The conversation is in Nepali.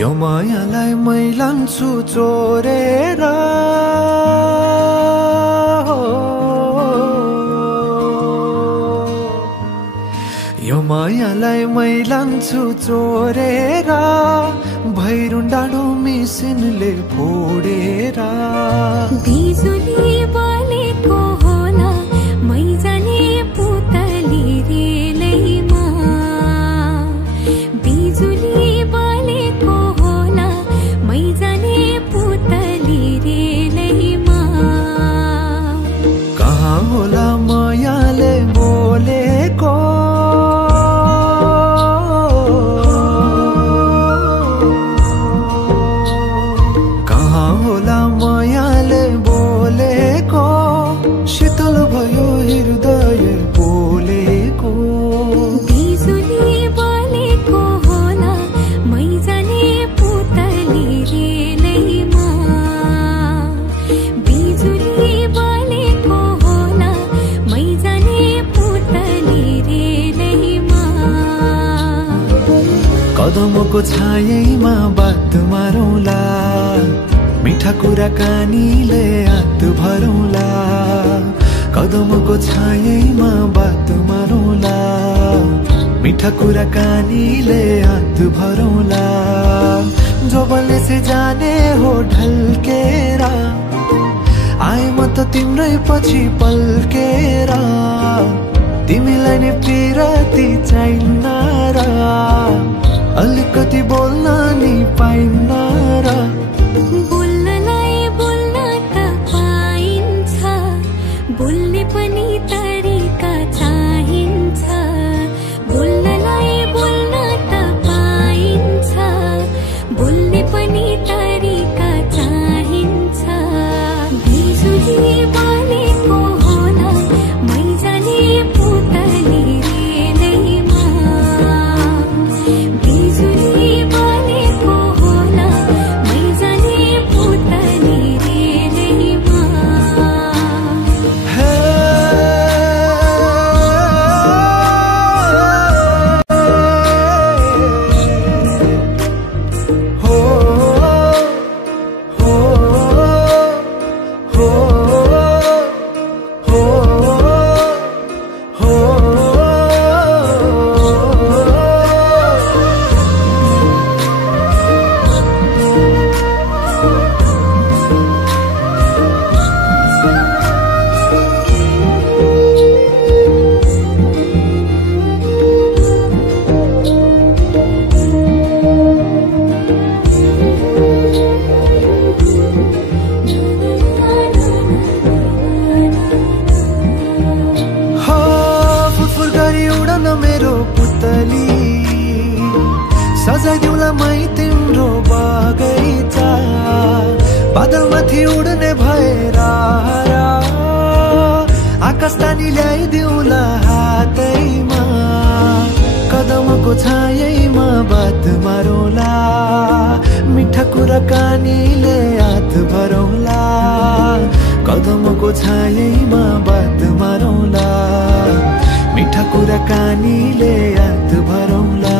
यो मायालाई मै लान्छु चोरेर यो मायालाई मै लान्छु चोरेर भैरुन डाँडो मिसिनले फोडेर बिजुली बलेको होला मै जाने पुतली रेलैमा बिजुली बलेको होला मै जाने पुतली रेलैमा कहाँ होला मायाले बोलेको शीतल भयो हृदय बोलेको बिजुली बलेको होला मै जाने पुतली रेलैमा बिजुली बलेको होला मै जाने पुतली रेलैमा कदमको छायैमा बात मारौँला मीठा कुराकानीले हात भरौँला कदमको छायैमा बात मारौँला मीठा कुराकानीले हात भरौँला जोबलले से जाने हो ढल्केर आए म त तिम्रै पछि पल्केर तिमीलाई नै पिरती चाहिन्न र अलिकति बोल्न नि पाइन्न र बोल्ने पनि तरिका चाहिन्छ बोल्नलाई बोल्न त पाइन्छ बोल्ने पनि तरिका चाहिन्छ बिजुली बलेको होला मै जाने पुतली रेलैमा बिजुली बलेको होला मै जाने पुतली रेलैमा मेरो पुतली सजाइदिउँला मै तिम्रो बगैँचा बादलमाथि उड्ने भएर आकाश तानी ल्याइदिउँला हातैमा कदमको छायैमा बात मारौँला मिठा कुराकानीले हात भरौँला कदमको छायैमा बात मारौँला मिठा कुराकानीले हात भरौँला